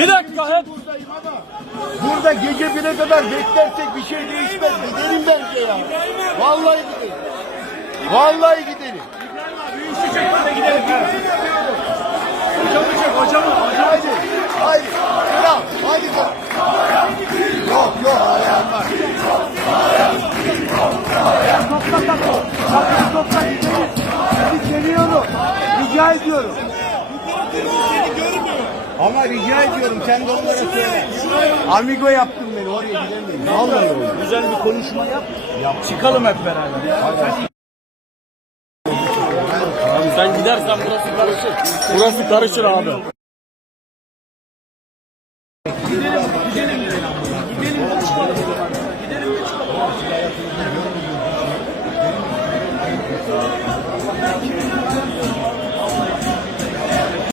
Bir dakika hep buradayım ama burada gece bire kadar beklersek bir şey değişmez. Gidelim bence ya. Vallahi gidelim. Vallahi gidelim. Haydi. Haydi. Kral. Haydi kral. Yok yok ayağım var. Sakın topla gidelim. Sizi seviyorum. Rica ediyorum. Ama rica ediyorum sen de onlara söyle. Amigo yaptın beni oraya gidemiyorum. Vallahi oldu. güzel bir konuşma yap. Çıkalım hep beraber. Sen gidersen burası karışır. Burası karışır abi.